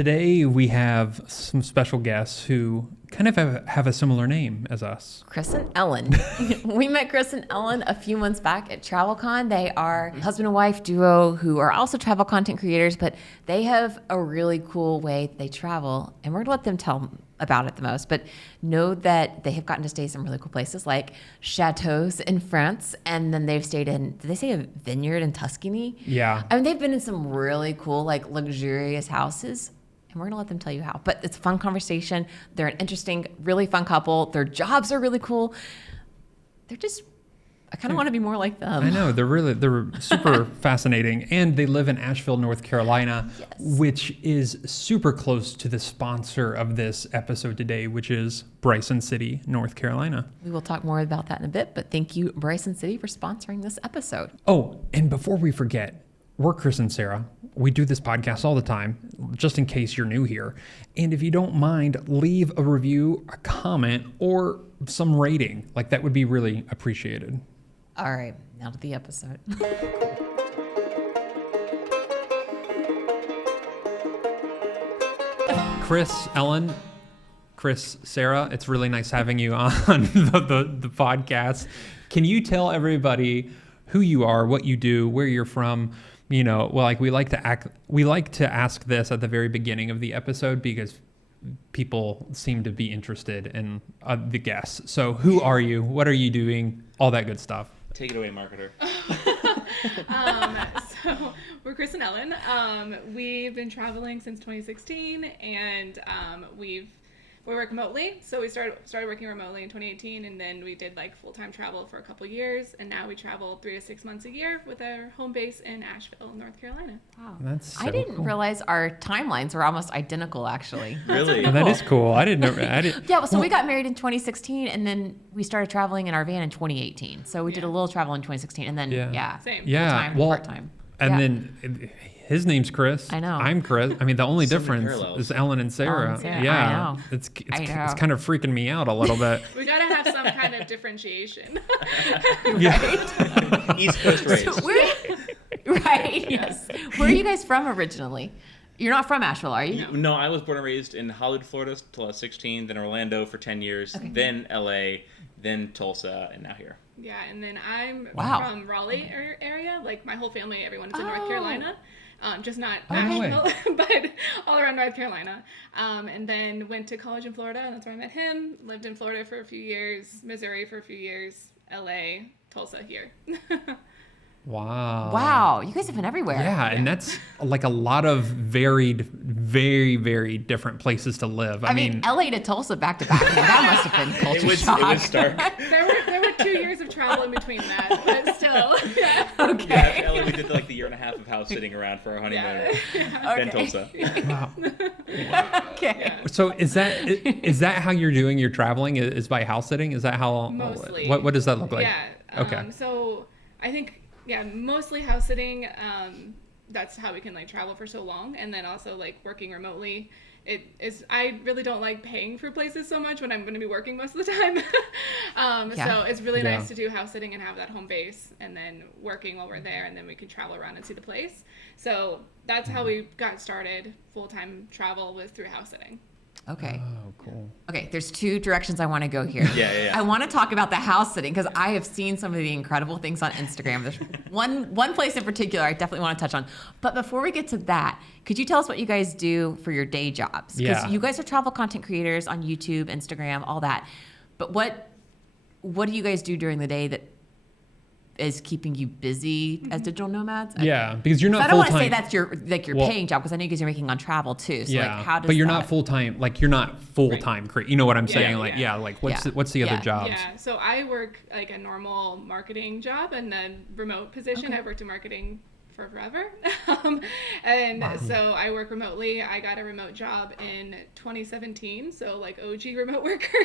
Today we have some special guests who kind of have a similar name as us. Chris and Ellen. We met Chris and Ellen a few months back at TravelCon. They are husband and wife duo who are also travel content creators, but they have a really cool way they travel, and we're going to let them tell about it the most. But know that they have gotten to stay some really cool places like chateaus in France, and then they've stayed in, did they say a vineyard in Tuscany? Yeah. I mean, they've been in some really cool, like luxurious houses. And we're going to let them tell you how. But it's a fun conversation. They're an interesting, really fun couple. Their jobs are really cool. They're just, I kind of want to be more like them. I know. They're super fascinating. And they live in Asheville, North Carolina, Yes. which is super close to the sponsor of this episode today, which is Bryson City, North Carolina. We will talk more about that in a bit. But thank you, Bryson City, for sponsoring this episode. Oh, and before we forget, we're Chris and Sarah. We do this podcast all the time, just in case you're new here. And if you don't mind, leave a review, a comment, or some rating. Like, that would be really appreciated. All right, now to the episode. Chris, Ellen, Chris, Sarah, it's really nice having you on the podcast. Can you tell everybody who you are, what you do, where you're from? You know, well, like we like to ask this at the very beginning of the episode because people seem to be interested in the guests. So who are you? What are you doing? All that good stuff. Take it away, marketer. So we're Chris and Ellen. We've been traveling since 2016, and we work remotely. So we started working remotely in 2018, and then we did like full-time travel for a couple years, and now we travel 3 to 6 months a year with our home base in Asheville, North Carolina. Wow. That's so I didn't cool. realize our timelines were almost identical, actually. Really? Oh, that is cool. I didn't know. Yeah, well, so we got married in 2016, and then we started traveling in our van in 2018. So we did a little travel in 2016, and then, Same. full-time, part-time. And Yeah. then his name's Chris. I know. I'm Chris. I mean, the only So many difference parallels. is Ellen and Sarah. Ellen and Sarah, Yeah, I know. It's I know. it's kind of freaking me out a little bit. We gotta have some kind of differentiation. East Coast raised. So right, yes. Where are you guys from originally? You're not from Asheville, are you? No, I was born and raised in Hollywood, Florida till I was 16, then Orlando for 10 years, then LA, then Tulsa, and now here. Yeah, and then I'm Wow. from Raleigh area. Like my whole family, everyone's in North Oh. Carolina. Just not no way. Asheville, but all around North Carolina. And then went to college in Florida, and that's where I met him. Lived in Florida for a few years, Missouri for a few years, LA, Tulsa here. Wow, you guys have been everywhere. Yeah, and that's like a lot of very, very different places to live. I mean, LA to Tulsa back to back. That must have been culture shock. It was stark. There were 2 years of travel in between that, but still. Yeah. Okay. Yeah, LA, we did like the year and a half of house sitting around for our honeymoon. Then Tulsa. wow. Okay. So is that how you're doing your traveling? Is by house sitting? Is that how? Mostly. What does that look like? Yeah. Okay. So I think, mostly house sitting. That's how we can like travel for so long, and then also like working remotely. I really don't like paying for places so much when I'm going to be working most of the time. So it's really nice to do house sitting and have that home base, and then working while we're there, and then we can travel around and see the place. So that's how we got started. Full-time travel was through house sitting. Okay. Oh, cool. Okay, there's two directions I want to go here. Yeah. I want to talk about the house sitting because I have seen some of the incredible things on Instagram. There's one place in particular I definitely want to touch on. But before we get to that, could you tell us what you guys do for your day jobs? Because you guys are travel content creators on YouTube, Instagram, all that. But what do you guys do during the day that is keeping you busy as digital nomads? Yeah, because you're not. I don't want to say full-time. that's your paying job because I know you guys are making on travel too. So like, how does but you're that... not full time. Like you're not full time. You know what I'm saying? Yeah. What's the other jobs? Yeah, so I work like a normal marketing job and then remote position. I've worked in marketing for forever. So I work remotely. I got a remote job in 2017, so like OG remote worker.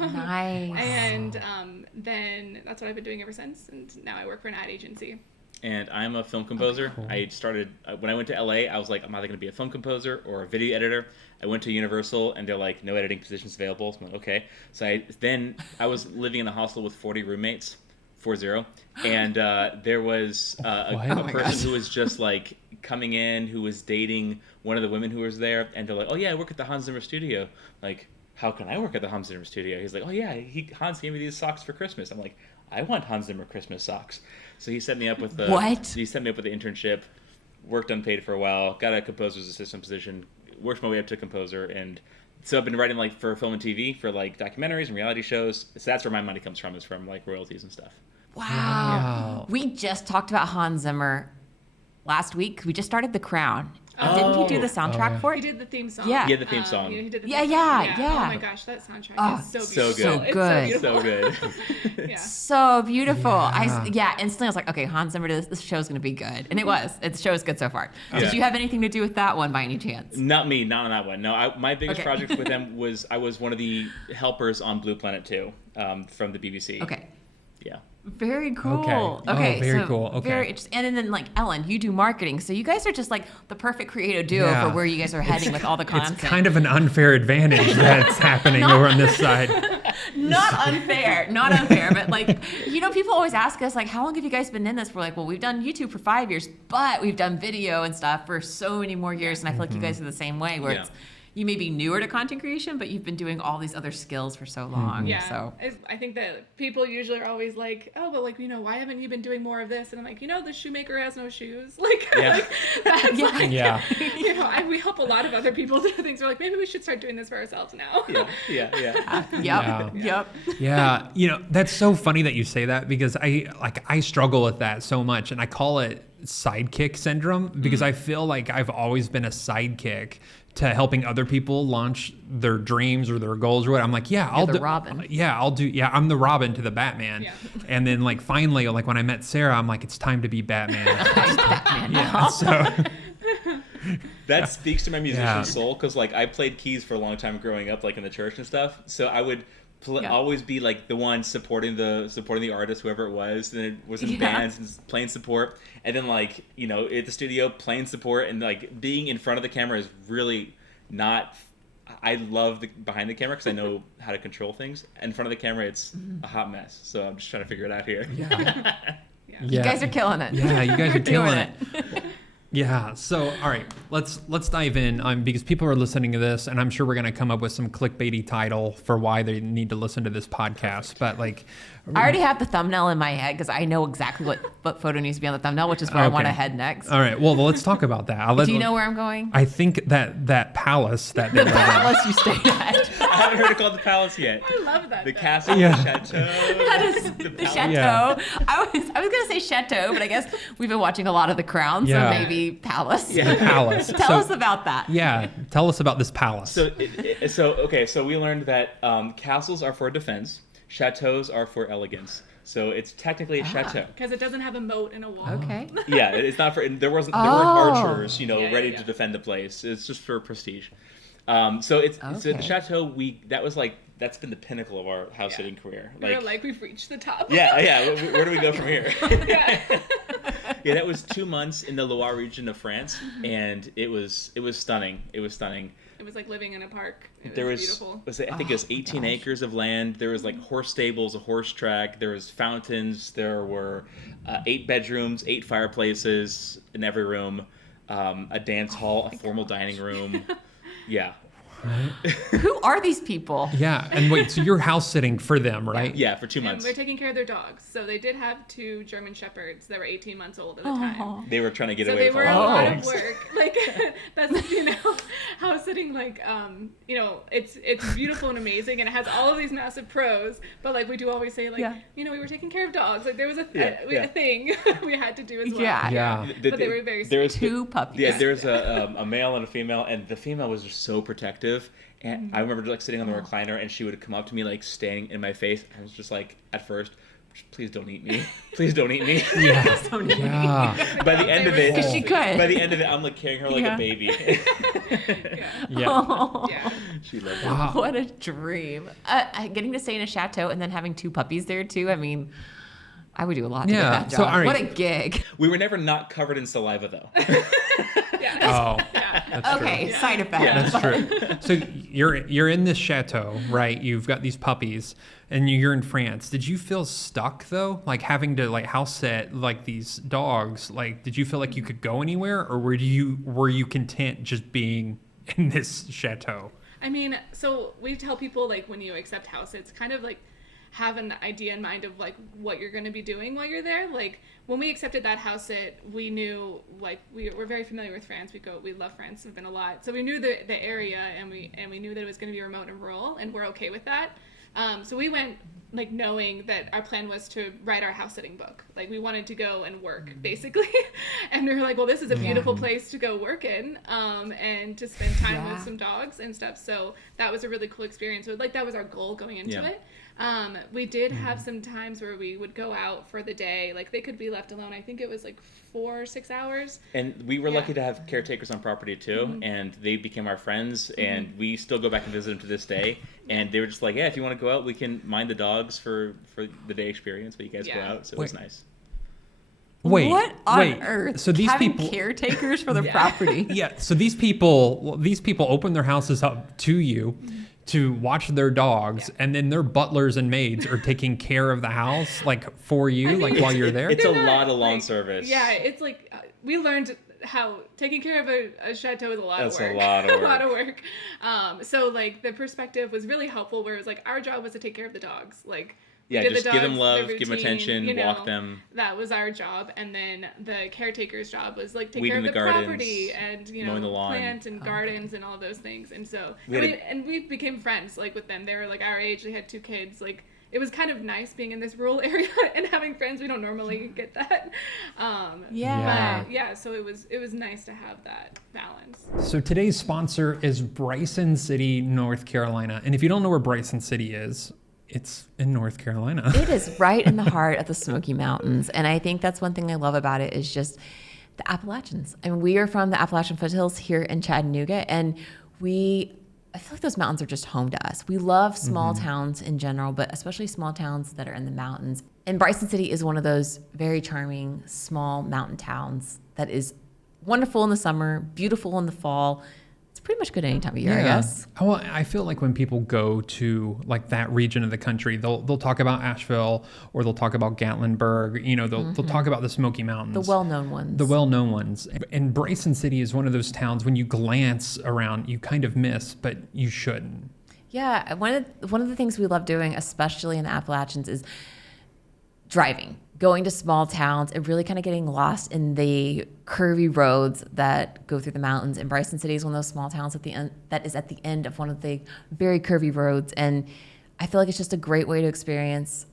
Nice. And then that's what I've been doing ever since. And now I work for an ad agency. And I'm a film composer. Cool. I started, when I went to LA, I was like, I'm either going to be a film composer or a video editor. I went to Universal and they're like, no editing positions available. So I'm like, okay. So I was living in a hostel with 40 roommates 40. And there was a What? person who was just like coming in, who was dating one of the women who was there, and they're like, "Oh yeah, I work at the Hans Zimmer studio." Like, how can I work at the Hans Zimmer studio? He's like, "Oh yeah, Hans gave me these socks for Christmas." I'm like, "I want Hans Zimmer Christmas socks." So he set me up with the What? He set me up with the internship. Worked unpaid for a while. Got a composer's assistant position. Worked my way up to composer, and so I've been writing like for film and TV, for like documentaries and reality shows. So that's where my money comes from, is from like royalties and stuff. Wow. We just talked about Hans Zimmer last week. We just started The Crown. Didn't he do the soundtrack for He it? did the theme song. Yeah. Yeah, the theme song. He did the Yeah, theme yeah, song. yeah. Oh my gosh, that soundtrack is so so beautiful. good. It's good. So good. Yeah. So beautiful. Yeah. Instantly I was like, okay, Hans Zimmer, this show's going to be good. And it was. The show is good so far. Yeah. Did you have anything to do with that one by any chance? Not me, not on that one. No, my biggest Okay. project with them was I was one of the helpers on Blue Planet 2 from the BBC. Okay. Yeah. Very cool. Okay. Oh, Okay. very so cool. Okay. Very interesting. And then like Ellen, you do marketing. So you guys are just like the perfect creative duo Yeah. for where you guys are heading with all the content. It's kind of an unfair advantage that's happening over on this side. Not unfair, but like, people always ask us like, how long have you guys been in this? We're like, well, we've done YouTube for 5 years, but we've done video and stuff for so many more years. And I feel like you guys are the same way, where Yeah. you may be newer to content creation, but you've been doing all these other skills for so long. Yeah, So I think that people usually are always like, oh, but like, why haven't you been doing more of this? And I'm like, the shoemaker has no shoes. Like, Yeah. like that's like, Yeah. we help a lot of other people do things. We're like, maybe we should start doing this for ourselves now. Yeah. Yep. Yeah, that's so funny that you say that, because I struggle with that so much, and I call it sidekick syndrome, because I feel like I've always been a sidekick to helping other people launch their dreams or their goals or what. I'm like, I'll the do Robin. I'm the Robin to the Batman. Yeah. And then like finally, like when I met Sarah, I'm like, it's time to be Batman. Batman. Yeah, so That speaks to my musician Yeah. soul, because like I played keys for a long time growing up, like in the church and stuff. So I would always be like the one supporting the artist, whoever it was. And it was in bands and playing support, and then like at the studio playing support, and like being in front of the camera is really not. I love the behind the camera because I know how to control things. In front of the camera, it's a hot mess. So I'm just trying to figure it out here. You guys are killing it. Yeah, you guys You're are killing doing it. Yeah. So, all right, let's dive in, because people are listening to this, and I'm sure we're gonna come up with some clickbaity title for why they need to listen to this podcast. But like, I already have the thumbnail in my head because I know exactly what photo needs to be on the thumbnail, which is where I want to Okay. head next. all right, well, let's talk about that. Do you know where I'm going? I think that palace that they The palace you stayed at. I haven't heard it called the palace yet. I love that. The though. castle, Yeah. the chateau. That is the palace. chateau. Yeah. I was gonna say chateau, but I guess we've been watching a lot of The Crown, Yeah. so maybe palace. the palace. Tell us about that. Yeah, tell us about this palace. So we learned that castles are for defense, chateaus are for elegance. So it's technically a chateau. Because it doesn't have a moat and a wall. Okay. Yeah, it's not for. There weren't Oh. archers, ready yeah. to defend the place. It's just for prestige. So the Okay. chateau. That's been the pinnacle of our house sitting career. We're like, we've reached the top. Yeah. Where do we go from here? Yeah. Yeah, that was 2 months in the Loire region of France, and it was stunning. It was stunning. It was like living in a park. It was There was, beautiful. I think it was 18 acres of land. There was like horse stables, a horse track. There was fountains. There were 8 bedrooms, 8 fireplaces in every room, a dance hall, a formal dining room. Yeah. Who are these people? Yeah, and wait, so you're house sitting for them, right? Yeah, for 2 And months. we're taking care of their dogs. So they did have 2 German Shepherds that were 18 months old at the time. They were trying to get So away they from were a all the lot of things. work. Like that's house sitting like it's beautiful and amazing and it has all of these massive pros. But like we do always say like we were taking care of dogs. Like there was a thing we had to do as well. Yeah. But they were very There was 2 puppies. Yeah, there's a male and a female, and the female was just so protective. And I remember like sitting on the recliner, and she would come up to me like staying in my face. I was just like, at first, please don't eat me. Please don't eat me. Yeah. By the end of it, 'Cause she could. By the end of it, I'm like carrying her like a baby. Yeah. Oh, Yeah. She loved it. Wow. what a dream. Getting to stay in a chateau and then having 2 puppies there too. I mean, I would do a lot to Yeah, get that so, job. all right. What a gig. We were never not covered in saliva though. Yeah. Oh. Yeah. That's Okay, true. side effect. That's true. So you're in this chateau, right? You've got these puppies, and you're in France. Did you feel stuck though, like having to like house sit like these dogs? Like, did you feel like you could go anywhere, or were you content just being in this chateau? I mean, so we tell people, like, when you accept house, it's kind of like have an idea in mind of like what you're going to be doing while you're there. Like when we accepted that house sit, we knew, like, we were very familiar with France. We love France. We've been a lot, so we knew the area, and we knew that it was going to be remote and rural, and we're okay with that. So we went like knowing that our plan was to write our house sitting book. Like we wanted to go and work basically. And we were like, well, this is a beautiful place to go work in, and to spend time with some dogs and stuff. So that was a really cool experience. So like that was our goal going into it. We did have some times where we would go out for the day. Like they could be left alone. I think it was like 4 or 6 hours. And we were lucky to have caretakers on property too, and they became our friends, and we still go back and visit them to this day. And they were just like, yeah, if you want to go out, we can mind the dogs for the day experience, but you guys go out, so it was nice. What on earth? So these having people caretakers for the property. Yeah. So these people open their houses up to you to watch their dogs, and then their butlers and maids are taking care of the house, like for you, like while you're there. It's a lot of lawn service. Yeah, it's like we learned how taking care of a chateau is a lot of work. That's a lot of work. A lot of work. So like the perspective was really helpful, where it was like our job was to take care of the dogs. Like yeah, did just the give dogs, them love, the give them routine, attention, walk them. That was our job, and then the caretaker's job was like take Weeding care of the the gardens, property and mowing the lawn. plant and gardens and all those things. And so We we became friends like with them. They were like our age. They had 2 kids. Like it was kind of nice being in this rural area and having friends. We don't normally get that. So it was nice to have that balance. So today's sponsor is Bryson City, North Carolina. And if you don't know where Bryson City is, it's in North Carolina. It is right in the heart of the Smoky Mountains. And I think that's one thing I love about it is just the Appalachians. I mean, we are from the Appalachian foothills here in Chattanooga, and I feel like those mountains are just home to us. We love small towns in general, but especially small towns that are in the mountains. And Bryson City is one of those very charming small mountain towns that is wonderful in the summer, beautiful in the fall. It's pretty much good any time of year, I guess. Well, I feel like when people go to like that region of the country, they'll talk about Asheville, or they'll talk about Gatlinburg. They'll talk about the Smoky Mountains, The well-known ones. The well-known ones. And Bryson City is one of those towns when you glance around, you kind of miss, but you shouldn't. Yeah, one of the things we love doing, especially in the Appalachians, is driving, going to small towns and really kind of getting lost in the curvy roads that go through the mountains. And Bryson City is one of those small towns that is at the end of one of the very curvy roads. And I feel like it's just a great way to experience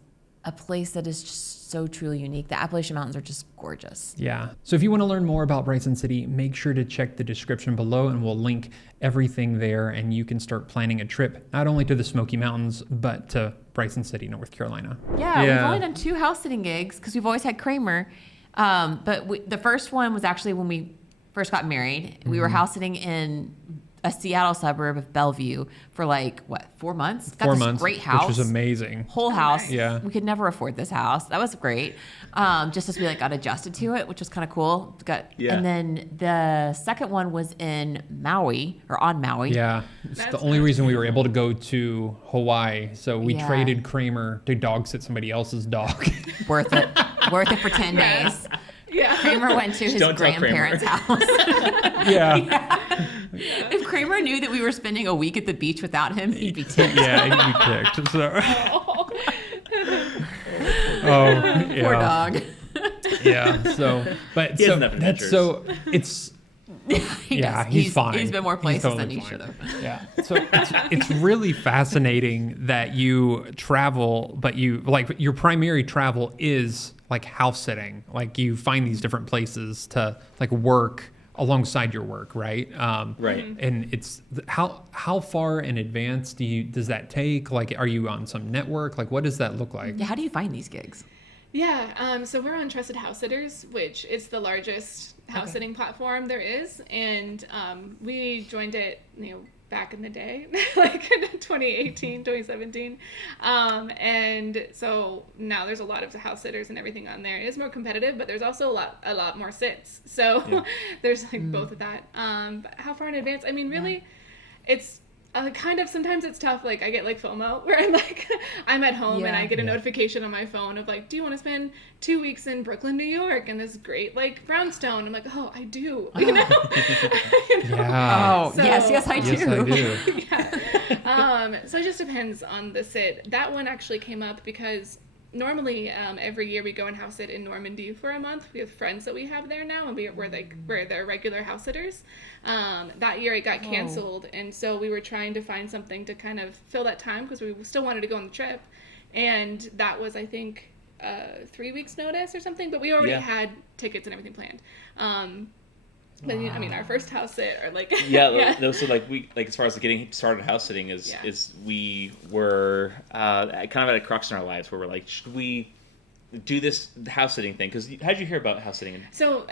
a place that is just so truly unique. The Appalachian Mountains are just gorgeous. Yeah. So if you want to learn more about Bryson City, make sure to check the description below, and we'll link everything there, and you can start planning a trip not only to the Smoky Mountains, but to Bryson City, North Carolina. Yeah. We've only done 2 house sitting gigs because we've always had Kramer. But the first one was actually when we first got married. We were house sitting in a Seattle suburb of Bellevue for 4 months. Got 4 this months, great house, which was amazing. Whole house. Yeah, we could never afford this house. That was great. Just as we got adjusted to it, which was kind of cool. And then the second one was in Maui, or on Maui. Yeah, it's the only reason we were able to go to Hawaii. So we traded Kramer to dog sit somebody else's dog. Worth it for 10 days. Yeah. Kramer went to his grandparents' house. Yeah. If Kramer knew that we were spending a week at the beach without him, he'd be ticked. Yeah, he'd be ticked. So. Poor dog. Yeah. So, but so that's so it's. He's fine. He's been more places than he should have. Yeah. So it's really fascinating that you travel, but your primary travel is like house sitting. Like you find these different places to like work alongside your work, right? Right. And it's how far in advance does that take? Like, are you on some network? Like, what does that look like? Yeah. How do you find these gigs? Yeah, so we're on Trusted House Sitters, which is the largest house sitting platform there is, and we joined it, back in the day, like in 2018, 2017. And so now there's a lot of house sitters and everything on there. It is more competitive, but there's also a lot more sits. So there's like both of that. But how far in advance? I mean, really, it's kind of, sometimes it's tough. Like I get like FOMO where I'm like, I'm at home and I get a notification on my phone of like, do you want to spend 2 weeks in Brooklyn, New York, and this great like brownstone? I'm like, oh, I do. You know? Yeah. Oh, so, yes, I do. Yes, I do. Yeah. So it just depends on the sit. That one actually came up because normally every year we go and house sit in Normandy for a month. We have friends that we have there now, and we're their regular house sitters. That year it got canceled, and so we were trying to find something to kind of fill that time because we still wanted to go on the trip. And that was, I think, 3 weeks notice or something, but we already had tickets and everything planned. But I mean, our first house sit, or like so like we like as far as like getting started house sitting is we were kind of at a crux in our lives where we're like, should we do this house sitting thing? Because how did you hear about house sitting? So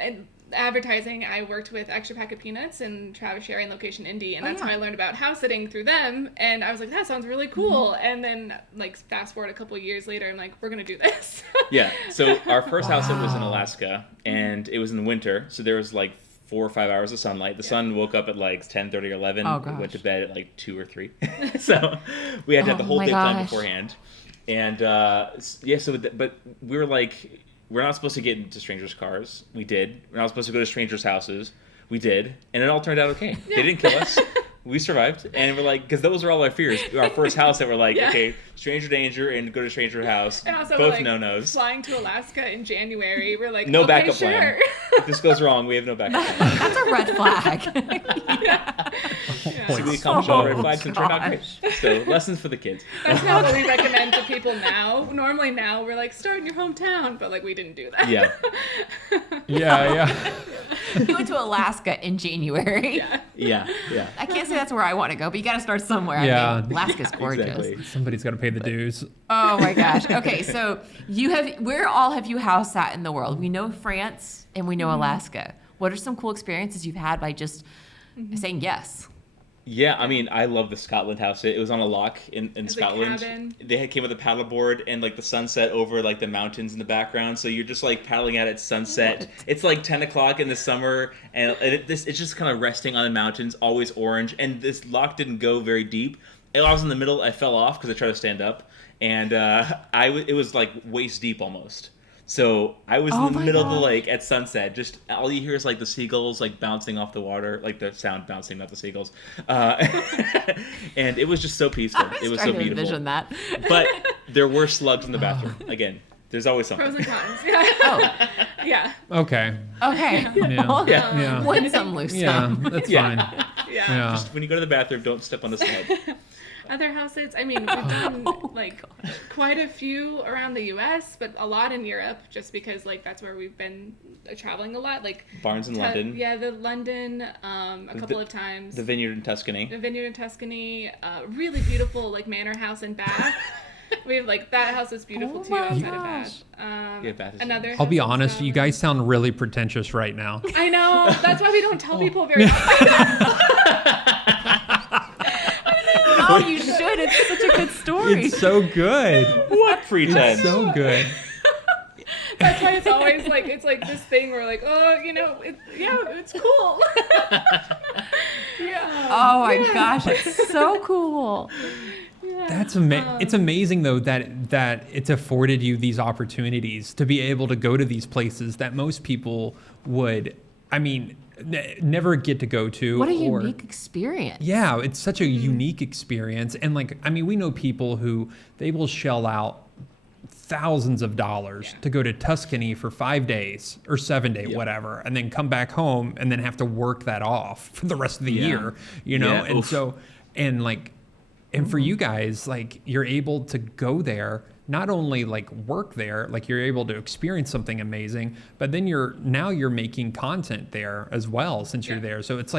advertising, I worked with Extra Pack of Peanuts and Travis Sherry and Location Indie, and that's how I learned about house sitting, through them. And I was like, that sounds really cool. And then like fast forward a couple of years later, I'm like, we're gonna do this. So our first house sit was in Alaska, and it was in the winter, so there was like 4 or 5 hours of sunlight. The sun woke up at like 10:30 or 11. We went to bed at like 2 or 3. So we had to have the whole day planned beforehand. And but we were like, we're not supposed to get into strangers' cars. We did. We're not supposed to go to strangers' houses. We did. And it all turned out okay. They didn't kill us. We survived. And we're like, because those were all our fears. Our first house that we're like, okay, stranger danger and go to stranger house. And also both no-nos. Flying to Alaska in January, we're like, no backup plan. If this goes wrong, we have no backup plan. That's a red flag. So we accomplished all the red flags and turned out great. So lessons for the kids. That's not what we recommend to people now. Normally now we're like, start in your hometown, but like we didn't do that. Yeah. You went to Alaska in January. Yeah. I can't say that's where I want to go, but you got to start somewhere. I mean, Alaska's gorgeous. Exactly. Somebody's got to pay the dues. Oh my gosh. Okay, so where all have you house sat in the world? We know France and we know Alaska. What are some cool experiences you've had by just saying yes? Yeah, I mean, I love the Scotland house. It was on a loch in Scotland. They came with a paddleboard and like the sunset over like the mountains in the background. So you're just like paddling out at sunset. What? It's like 10 o'clock in the summer, and it's just kind of resting on the mountains, always orange. And this loch didn't go very deep. I was in the middle. I fell off because I tried to stand up, and it was like waist deep almost. So I was in the middle of the lake at sunset. Just all you hear is like the seagulls like bouncing off the water, like the sound bouncing, not the seagulls. And it was just so peaceful. It was so beautiful. Envision that. But there were slugs in the bathroom. Again, there's always something. Pros and cons. Yeah. Okay. Yeah. Win some, lose some. Yeah, that's fine. Yeah. Just when you go to the bathroom, don't step on the slug. Other houses, I mean, we've done quite a few around the U.S., but a lot in Europe, just because like that's where we've been traveling a lot. Like Barnes in London. Yeah, the London, a couple of times. The vineyard in Tuscany. Really beautiful like manor house in Bath. We have like that house is beautiful too outside of Bath. Bath is another. I'll be honest, you guys sound really pretentious right now. I know. That's why we don't tell people very often. Oh, you should. It's such a good story. It's so good. What pretense? So good. That's why it's always like, it's like this thing where like, oh, you know, it's cool. Oh my gosh, it's so cool. That's it's amazing though that it's afforded you these opportunities to be able to go to these places that most people would, never get to go to. What a unique experience. Yeah, it's such a unique experience. And we know people who they will shell out thousands of dollars to go to Tuscany for 5 days or 7 day, whatever, and then come back home and then have to work that off for the rest of the year, you know? And so, and for you guys, you're able to go there, not only work there, you're able to experience something amazing, but then you're making content there as well since you're there. So it's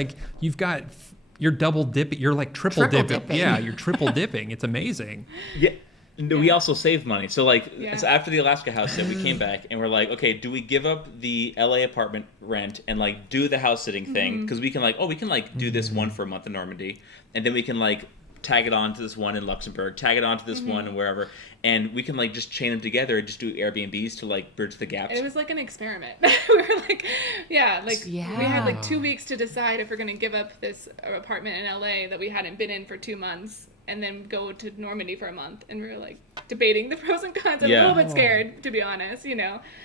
you're double dipping, you're triple dipping. Yeah, you're triple dipping. It's amazing. Yeah. No, we also saved money. So like, Yeah. so after the Alaska house sit, we came back and we're like, okay, do we give up the LA apartment rent and like do the house sitting thing? Because we can like, we can like do this one for a month in Normandy, and then we can like tag it on to this one in Luxembourg, tag it on to this one and wherever, and we can like just chain them together and just do Airbnbs to like bridge the gaps. It was like an experiment. We were like, we had like 2 weeks to decide if we're going to give up this apartment in LA that we hadn't been in for 2 months and then go to Normandy for a month. And we were like debating the pros and cons. I'm a little bit scared, to be honest,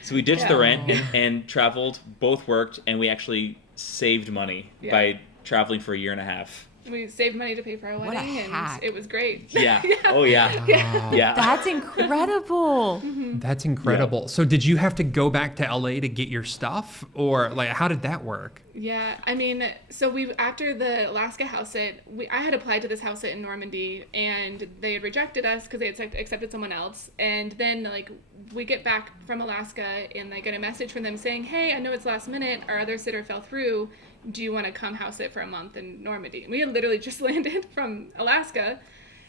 So we ditched the rent and traveled, both worked, and we actually saved money by traveling for a year and a half. We saved money to pay for our What a wedding, hack. and it was great. Yeah. Oh, yeah. Yeah. That's incredible. That's incredible. So did you have to go back to LA to get your stuff, or like how did that work? Yeah, I mean, so after the Alaska house sit, I had applied to this house sit in Normandy, and they had rejected us because they had accepted someone else. And then like we get back from Alaska, and I get a message from them saying, "Hey, I know it's last minute. Our other sitter fell through. Do you want to come house sit for a month in Normandy?" And we had literally just landed from Alaska.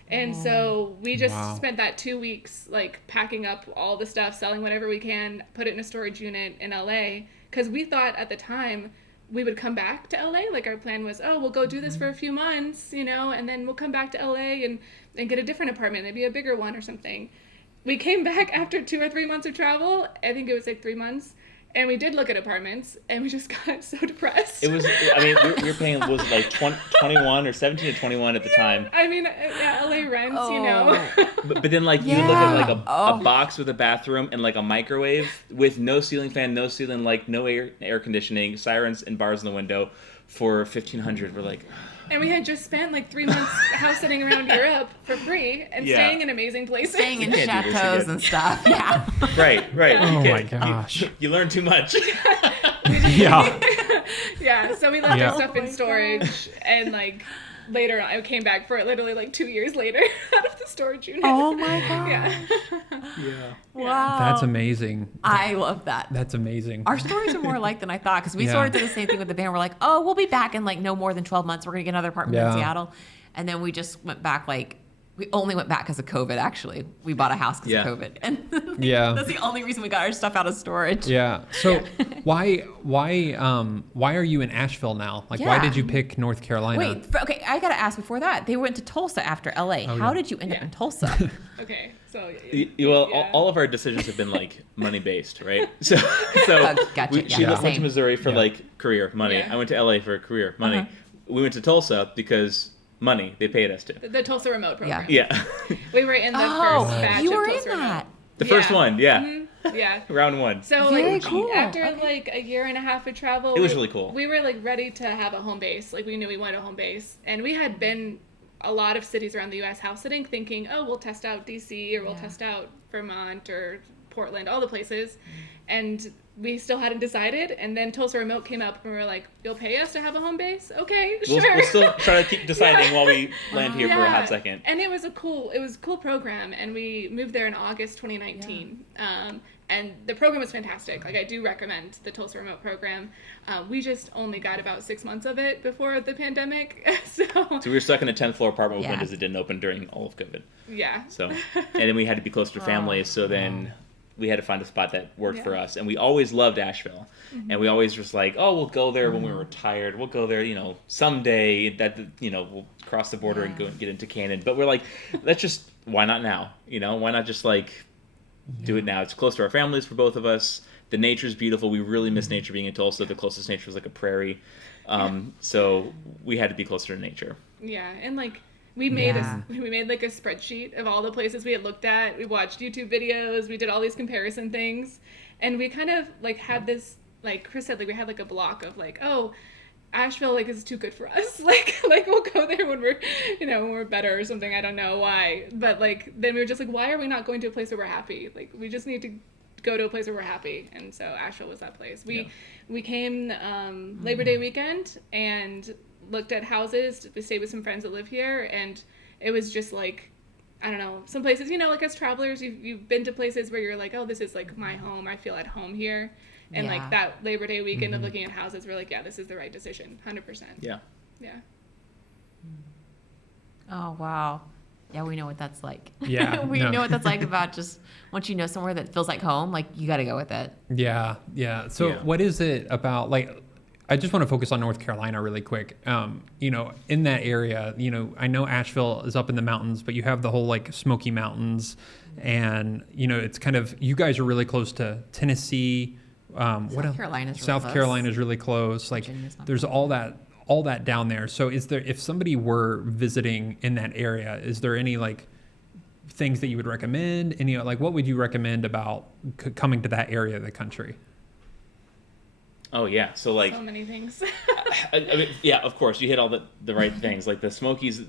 And so we just spent that 2 weeks like packing up all the stuff, selling whatever we can, put it in a storage unit in LA. Because we thought at the time we would come back to LA. Like our plan was, we'll go do this for a few months, and then we'll come back to LA and get a different apartment, maybe a bigger one or something. We came back after 2 or 3 months of travel. I think it was like 3 months. And we did look at apartments, and we just got so depressed. It was, I mean, we were paying, was it like 21 or 17 to 21 at the time? I mean, LA rents, But then, like, you look at, like, a box with a bathroom and, like, a microwave with no ceiling fan, no ceiling, like, no air conditioning, sirens and bars in the window for $1,500. We're like... And we had just spent like 3 months house sitting around Europe for free and staying in amazing places. Staying in chateaus and stuff. Yeah. Right. Oh my gosh. You learn too much. Yeah. Yeah. So we left our stuff in storage, and like later on, I came back for it literally like 2 years later out of the storage unit. Oh my gosh. Yeah. Wow. That's amazing. I love that. That's amazing. Our stories are more alike than I thought, because we sort of did the same thing with the band. We're like, we'll be back in like no more than 12 months. We're going to get another apartment in Seattle. And then we just went back we only went back because of COVID, actually. We bought a house because of COVID. And that's the only reason we got our stuff out of storage. Yeah. So why are you in Asheville now? Like, why did you pick North Carolina? Wait, okay, I got to ask before that. They went to Tulsa after LA. How did you end up in Tulsa? Okay, so all of our decisions have been like money based, right? So gotcha. She went to Missouri for like career money. Yeah. I went to LA for career money. We went to Tulsa because money. They paid us to. the Tulsa remote program. Yeah. We were in the first batch you of were Tulsa in remote. that. The first one, yeah. Mm-hmm. Yeah. Round one. So Very like cool. after like a year and a half of travel, It was really cool. We were like ready to have a home base. Like we knew we wanted a home base, and we had been a lot of cities around the U.S. house sitting, thinking, we'll test out D.C. or we'll test out Vermont or Portland, all the places, and we still hadn't decided. And then Tulsa remote came up, and we were like, "You'll pay us to have a home base? Okay, sure." We'll still try to keep deciding while we land here for a hot second. And it was a cool program, and we moved there in August 2019. And the program was fantastic. Like, I do recommend the Tulsa remote program. We just only got about 6 months of it before the pandemic. So we were stuck in a 10th floor apartment with windows that didn't open during all of COVID. Yeah. So, and then we had to be closer to family. So then we had to find a spot that worked for us. And we always loved Asheville. And we always was like, we'll go there when we're retired. We'll go there, someday that, we'll cross the border and go and get into Canaan. But we're like, why not now? Why not just like do it now? It's close to our families for both of us. The nature's beautiful. We really miss nature being in Tulsa. The closest nature was like a prairie. So we had to be closer to nature. Yeah. And like, we made like a spreadsheet of all the places we had looked at. We watched YouTube videos. We did all these comparison things, and we kind of like had this, like Chris said, like we had like a block of like, Asheville like is too good for us. Like we'll go there when we're, when we're better or something. I don't know why, but like then we were just like, why are we not going to a place where we're happy? Like we just need to go to a place where we're happy, and so Asheville was that place. We came Labor Day weekend and looked at houses. We stayed with some friends that live here, and it was just like, I don't know, some places, like as travelers, you've been to places where you're like, this is like my home. I feel at home here. And like that Labor Day weekend of looking at houses, we're like, this is the right decision, 100%. Yeah. Oh, wow. Yeah, we know what that's like. Yeah, we no. know what that's like about just once you know somewhere that feels like home, like you got to go with it. Yeah, yeah. So Yeah. what is it about, like, I just want to focus on North Carolina really quick. You know, in that area, you know, I know Asheville is up in the mountains, but you have the whole like Smoky Mountains, and you know, it's kind of, you guys are really close to Tennessee. What else? Carolina's really South close. Carolina's really close. Like, Virginia's not there's all that down there. So is there, if somebody were visiting in that area, is there any like things that you would recommend? Any, like, what would you recommend about coming to that area of the country? Oh yeah, so like So many things. I mean, yeah, of course, you hit all the right things. Like the Smokies,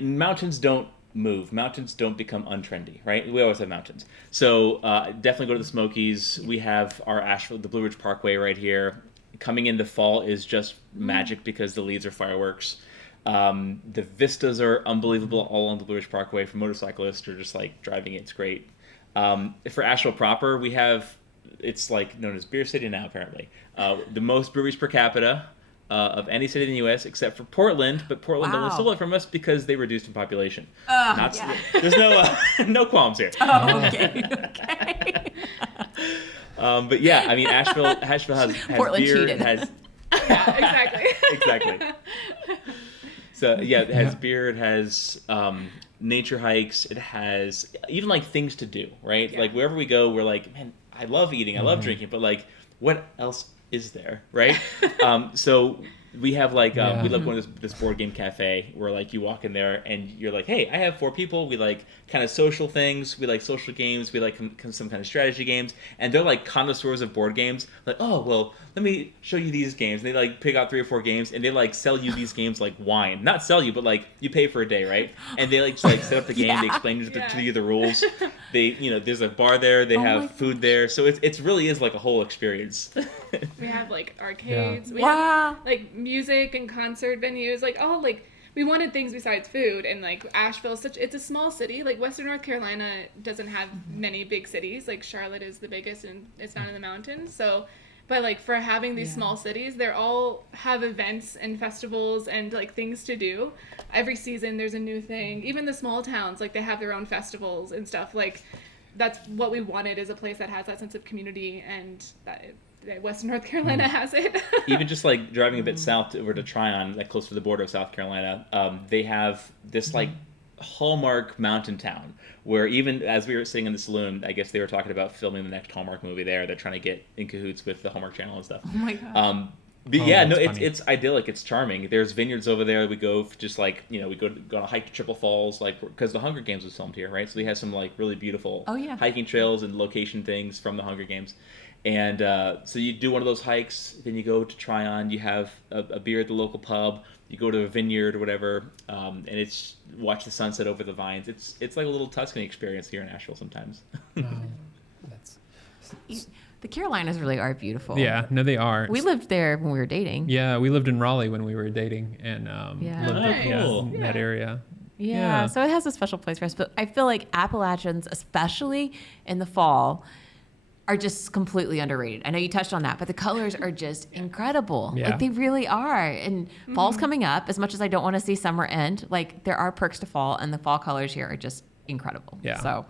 mountains don't move. Mountains don't become untrendy, right? We always have mountains. So definitely go to the Smokies. We have our Asheville, the Blue Ridge Parkway right here. Coming into fall is just magic because the leaves are fireworks. The vistas are unbelievable all along the Blue Ridge Parkway for motorcyclists or just like driving it. It's great. For Asheville proper, we have, it's like known as Beer City now apparently. The most breweries per capita of any city in the U.S. except for Portland, but Portland only Wow. stole it from us because they reduced in population. Yeah. There's no no qualms here. Oh, okay. Okay. But yeah, I mean Asheville has Portland beer, cheated. it has Yeah, exactly. exactly. So yeah, it has beer, it has nature hikes, it has even like things to do, right? Yeah. Like wherever we go, we're like, man, I love eating, I love drinking, but like, what else is there, right? So we have like we love going to this board game cafe where like you walk in there and you're like, hey, I have 4 people. We like kind of social things. We like social games. We like some kind of strategy games. And they're like connoisseurs of board games. Like, oh well, let me show you these games. And they like pick out 3 or 4 games and they like sell you these games like wine. Not sell you, but like you pay for a day, right? And they like just like set up the game. Yeah. They explain to Yeah. you the rules. They there's a bar there. They Oh my have food there. So it's really is like a whole experience. We have like arcades. We Wow. have like music and concert venues. Like all like we wanted things besides food. And like Asheville, it's a small city. Like Western North Carolina doesn't have many big cities. Like Charlotte is the biggest, and it's not in the mountains. So, but like for having these small cities, they're all have events and festivals and like things to do. Every season there's a new thing. Even the small towns, like they have their own festivals and stuff. Like that's what we wanted, is a place that has that sense of community, and that Western North Carolina has it. Even just like driving a bit south over to Tryon, like close to the border of South Carolina, they have this like Hallmark mountain town where even as we were sitting in the saloon, I guess they were talking about filming the next Hallmark movie there. They're trying to get in cahoots with the Hallmark Channel and stuff. Oh my god. But yeah, no, that's it's funny. it's idyllic. It's charming. There's vineyards over there. We go just like we go on a hike to Triple Falls, like because the Hunger Games was filmed here, right? So they have some like really beautiful hiking trails and location things from the Hunger Games. And so you do one of those hikes, then you go to Tryon. You have a beer at the local pub. You go to a vineyard or whatever, and it's watch the sunset over the vines. It's like a little Tuscany experience here in Asheville sometimes. The Carolinas really are beautiful. Yeah, no, they are. We lived there when we were dating. Yeah, we lived in Raleigh when we were dating, and Yeah. lived Oh, cool. in that area. Yeah, Yeah. so it has a special place for us. But I feel like Appalachians, especially in the fall, are just completely underrated. I know you touched on that, but the colors are just incredible. Yeah. Like they really are. And fall's coming up. As much as I don't want to see summer end, like there are perks to fall, and the fall colors here are just incredible. Yeah. So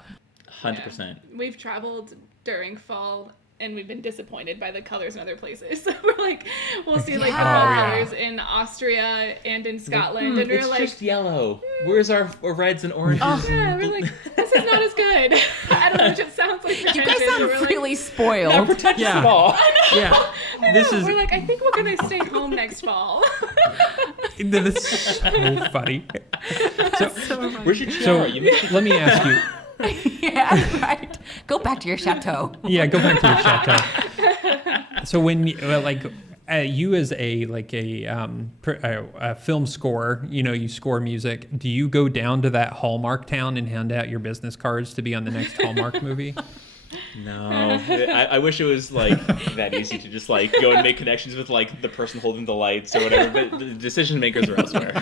100%. We've traveled during fall and we've been disappointed by the colors in other places. So we're like, we'll see like the Yeah. fall colors in Austria and in Scotland, and we're It's like, just yellow. Where's our reds and oranges? yeah, we're like, this is not as good. I don't know, it just sounds like you guys pretentious, sound but we're really Not spoiled. pretentious Yeah. at all. Yeah, this is we're like, I think we're gonna stay home next fall. this is so funny. So, Where's your so tiara? You missed let me ask you. Yeah, right. Go back to your chateau. Yeah, go back to your chateau. So when you as a film scorer, you score music. Do you go down to that Hallmark town and hand out your business cards to be on the next Hallmark movie? No, I wish it was like that easy to just like go and make connections with like the person holding the lights or whatever. But the decision makers are elsewhere.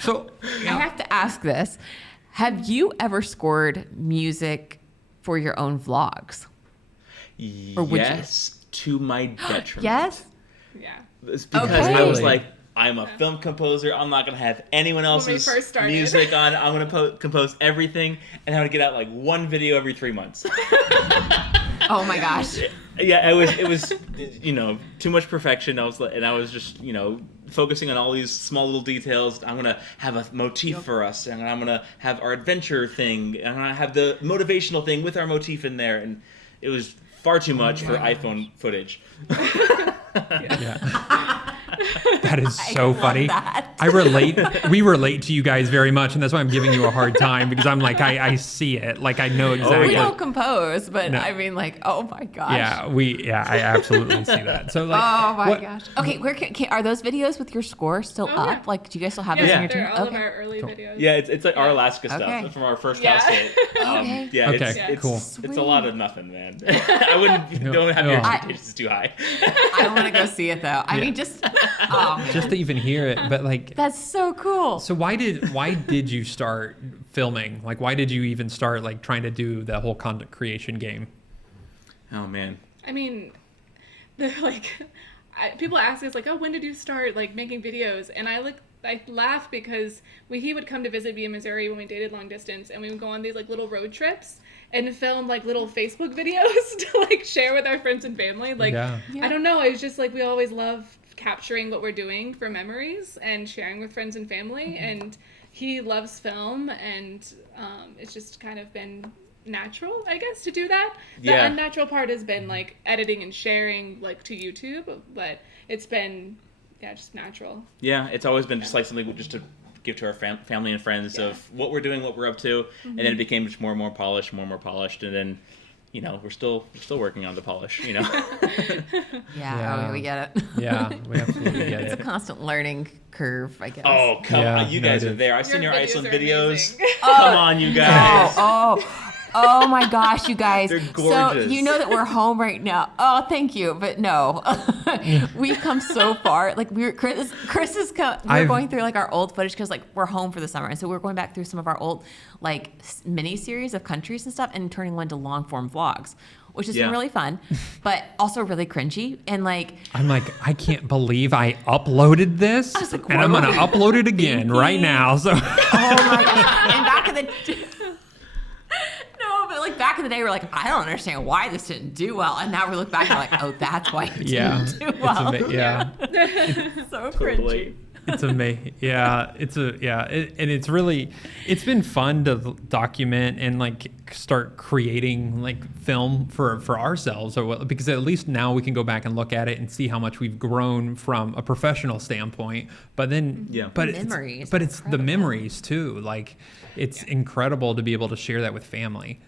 So I have to ask this. Have you ever scored music for your own vlogs? Or would you? Yes, to my detriment. Yes? Yeah. It's because Okay. I was Really? like, I'm a film composer. I'm not gonna have anyone else's first started. music on. I'm gonna compose everything, and I'm gonna get out like one video every 3 months. Oh my gosh. Yeah, it was too much perfection. I was just focusing on all these small little details. I'm gonna have a motif for us, and I'm gonna have our adventure thing, and I'm gonna have the motivational thing with our motif in there, and it was far too much for iPhone footage. Yeah. That is so funny. That. We relate to you guys very much, and that's why I'm giving you a hard time, because I'm like, I see it. Like, I know exactly. We don't compose, but No. I mean, like, oh my gosh. I absolutely see that. So like, Oh my gosh. Okay, where are those videos with your score still Oh, up? yeah. Like, do you guys still have those on your they're channel? all of our early videos. Yeah, it's like our Alaska Okay. stuff from our first Yeah. house hit. Okay. Yeah, Okay, cool. It's a lot of nothing, man. I wouldn't don't have your No. expectations too high. I want to go see it though. I mean, just man. just to even hear it, but like, That's so cool. so why did you start filming? Like, why did you even start like trying to do the whole content creation game? Oh man. I mean, they're like, people ask us like, oh, when did you start like making videos? And I laugh because he would come to visit me in Missouri when we dated long distance, and we would go on these like little road trips and film like little Facebook videos to like share with our friends and family. Like, Yeah. I don't know, it's just like we always love capturing what we're doing for memories and sharing with friends and family. And he loves film, and it's just kind of been natural, I guess, to do that. The unnatural part has been like editing and sharing like to YouTube, but it's been just natural. Yeah, it's always been just like something just to give to our family and friends of what we're doing, what we're up to, and then it became just more and more polished, and then we're still working on the polish. Yeah, we get it. Yeah, we absolutely get It's a it. constant learning curve, I guess. Oh, come Yeah, on. You no, guys it are is. there. I've seen your videos Iceland are videos. amazing. Come on, you guys. Oh my gosh, you guys. They're So gorgeous. you know that we're home right now. Oh, thank you. But no, we've come so far. Like Chris is we're going through like our old footage because like we're home for the summer. And so we're going back through some of our old like mini series of countries and stuff and turning them into long form vlogs, which has been really fun, but also really cringy. And like, I'm like, I can't believe I uploaded this, I was like, and I'm what? gonna upload it again right now. So oh my gosh. And back in the no, but like back in the day, we're like, I don't understand why this didn't do well. And now we look back and we're like, oh, that's why it didn't do well. So Totally. cringy. It's amazing. Yeah, and it's been fun to document and like start creating like film for ourselves, because at least now we can go back and look at it and see how much we've grown from a professional standpoint. But then, but Memories it's are the incredible. memories too. Like, it's incredible to be able to share that with family.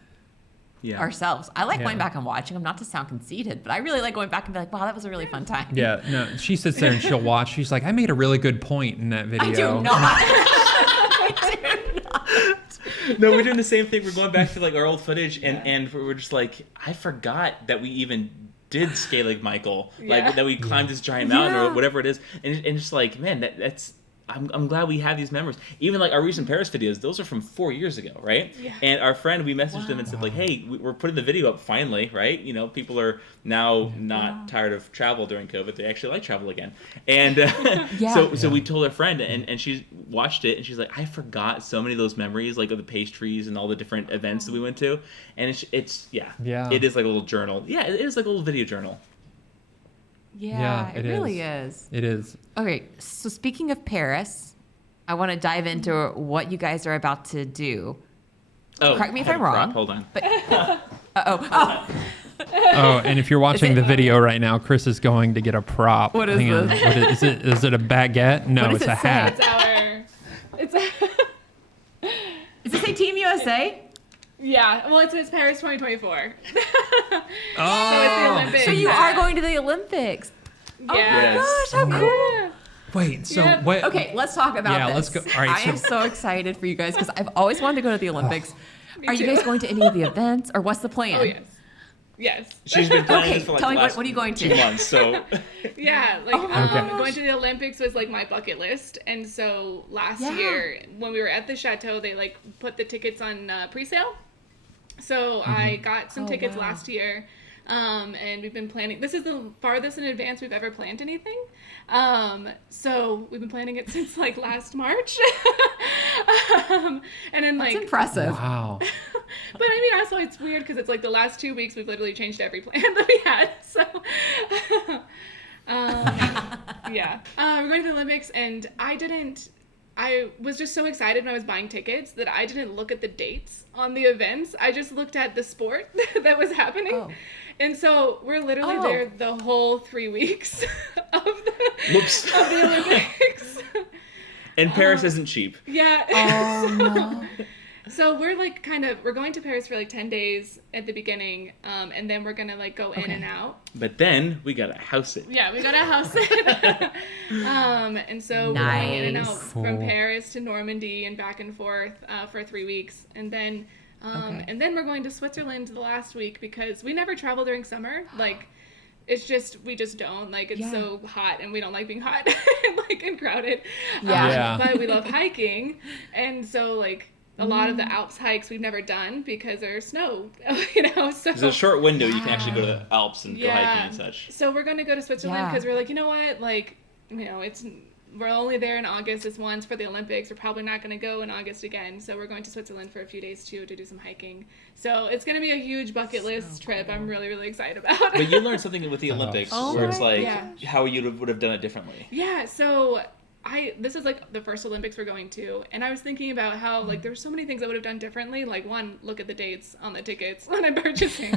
Yeah. Ourselves. I like Yeah. going back and watching them, not to sound conceited, but I really like going back and be like, wow, that was a really fun time. Yeah, no, she sits there and she'll watch. She's like, I made a really good point in that video. I do not. I do not. No, we're doing the same thing. We're going back to like our old footage, and we're just like, I forgot that we even did Scaling Michael, like that we climbed this giant mountain or whatever it is, and just like, man, that's. I'm glad we have these memories. Even like our recent Paris videos, those are from 4 years ago, right? Yeah. And our friend, we messaged them and said like, hey, we're putting the video up finally, right? People are now not tired of travel during COVID. They actually like travel again. And so we told our friend, and she watched it, and she's like, I forgot so many of those memories, like of the pastries and all the different events that we went to. And it's it is like a little journal. Yeah, it is like a little video journal. Yeah, it it really is. is. It is. Okay, so speaking of Paris, I want to dive into what you guys are about to do. Oh, Correct me if I have I'm a prop. wrong. Hold on. But Oh, and if you're watching the video right now, Chris is going to get a prop. What is Hang on. this? What is it? Is it a baguette? No, What does it's a it say? hat. It's does it say Team USA? it says Paris 2024. Oh, So it's the Olympics. So you are going to the Olympics. Oh Yes. my gosh, how cool. Yeah. Wait. So Yeah. what? Okay, let's talk about Yeah, this. let's go. All right, I am so- so excited for you guys because I've always wanted to go to the Olympics. Are you too. guys going to any of the events, or what's the plan? Oh yes. Yes. She's been planning Okay, this for like tell the me last what are you going to? 2 months. So Yeah, like Oh my gosh. going to the Olympics was like my bucket list, and so last year when we were at the chateau, they like put the tickets on pre-sale. So I got some Oh, tickets wow. last year, And we've been planning. This is the farthest in advance we've ever planned anything. So we've been planning it since like last March. And then like That's impressive. Wow. But I mean, also it's weird because it's like the last 2 weeks we've literally changed every plan that we had. So, yeah, we're going to the Olympics, and I was just so excited when I was buying tickets that I didn't look at the dates on the events. I just looked at the sport that was happening. Oh. And so we're literally there the whole 3 weeks of the Olympics. And Paris isn't cheap. Yeah. Oh, no. So we're like we're going to Paris for like 10 days at the beginning, and then we're gonna like go in and out. But then we gotta house it. Yeah, we gotta house it. And so we're going in and out from Paris to Normandy and back and forth for 3 weeks, and then we're going to Switzerland the last week because we never travel during summer. Like, we just don't. Like, it's so hot, and we don't like being hot and crowded. But we love hiking, and so like. A lot of the Alps hikes we've never done because there's snow, So there's a short window you can actually go to the Alps and go hiking and such. So we're going to go to Switzerland because we're like, you know what, like, we're only there in August this once for the Olympics. We're probably not going to go in August again. So we're going to Switzerland for a few days too to do some hiking. So it's going to be a huge bucket list trip. I'm really, really excited about. But you learned something with the Olympics where it's like how you would have done it differently. Yeah. So. This is like the first Olympics we're going to, and I was thinking about how like there were so many things I would have done differently. Like, one, look at the dates on the tickets when I'm purchasing.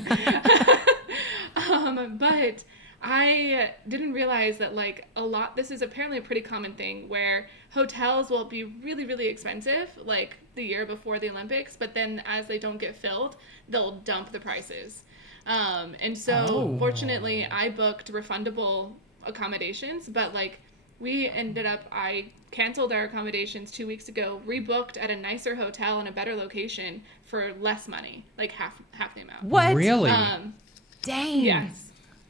But I didn't realize that like this is apparently a pretty common thing where hotels will be really, really expensive like the year before the Olympics, but then as they don't get filled, they'll dump the prices. And so fortunately I booked refundable accommodations, but like I canceled our accommodations 2 weeks ago, rebooked at a nicer hotel in a better location for less money, like half the amount. What? Really? Dang. Yes.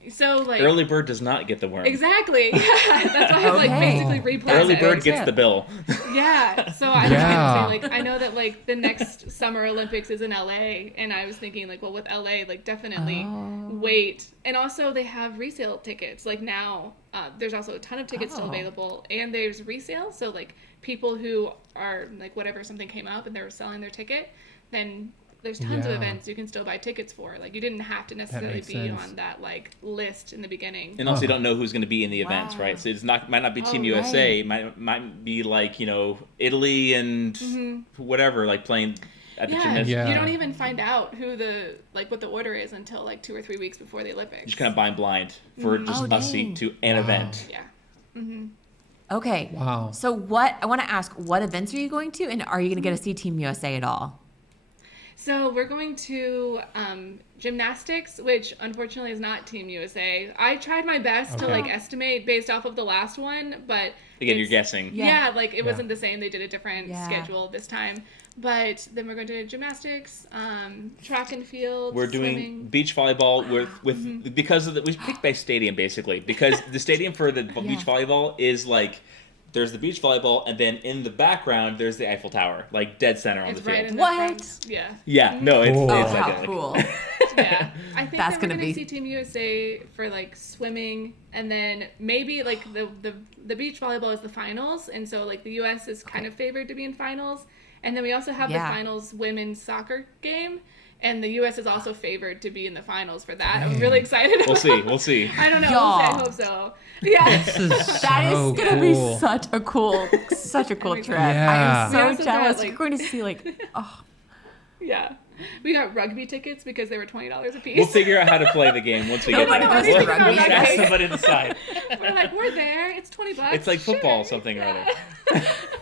So like early bird does not get the worm. Exactly. Yeah, that's why I like basically replaced early it. bird gets the bill. Yeah. So I was trying to say, like, I know that like the next Summer Olympics is in LA, and I was thinking like, well, with LA, like definitely wait. And also they have resale tickets. Like now, there's also a ton of tickets still available, and there's resale. So like people who are like whatever, something came up and they were selling their ticket, then there's tons of events you can still buy tickets for. Like, you didn't have to necessarily be on that like list in the beginning. And also you don't know who's going to be in the events, right? So it's might not be Team USA. Might be like, Italy and whatever, like playing at the gymnasium. Yeah. You don't even find out what the order is until like 2 or 3 weeks before the Olympics. You just kind of buy blind for just a seat to an event. Yeah. Mm-hmm. Okay. Wow. So I want to ask, what events are you going to, and are you going to get to see Team USA at all? So we're going to gymnastics, which unfortunately is not Team USA. I tried my best to like estimate based off of the last one, but again, you're guessing. Yeah, like it wasn't the same. They did a different schedule this time. But then we're going to gymnastics, track and field. We're doing swimming. Beach volleyball with because of we picked by stadium basically because the stadium for the beach volleyball is like. There's the beach volleyball, and then in the background, there's the Eiffel Tower, like dead center on the field. Right in the What? front. Yeah. Yeah, no, it's how cool. Yeah. I think That's we're going to be see Team USA for like swimming, and then maybe like the beach volleyball is the finals, and so like the US is kind of favored to be in finals, and then we also have the finals women's soccer game. And the U.S. is also favored to be in the finals for that. I'm really excited. We'll see. I don't know. I hope so. Yeah. That is going to be such a cool trip. Yeah. I am so jealous. You're going to see Yeah. We got rugby tickets because they were $20 a piece. We'll figure out how to play the game once we get there. Nobody We'll ask somebody to decide. We're like, we're there. It's $20. It's like football, something or other.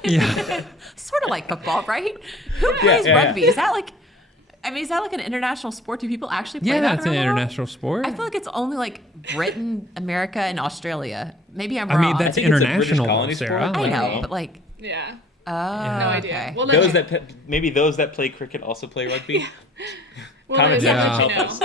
Yeah. Sort of like football, right? Who plays rugby? Is that like... is that like an international sport? Do people actually play that? Yeah, it's an international sport. I feel like it's only like Britain, America, and Australia. Maybe I'm wrong. That's international, Sarah. I know, but like... Yeah. Oh, no idea. okay. Well, those that play cricket also play rugby. Well, Comment let section, you help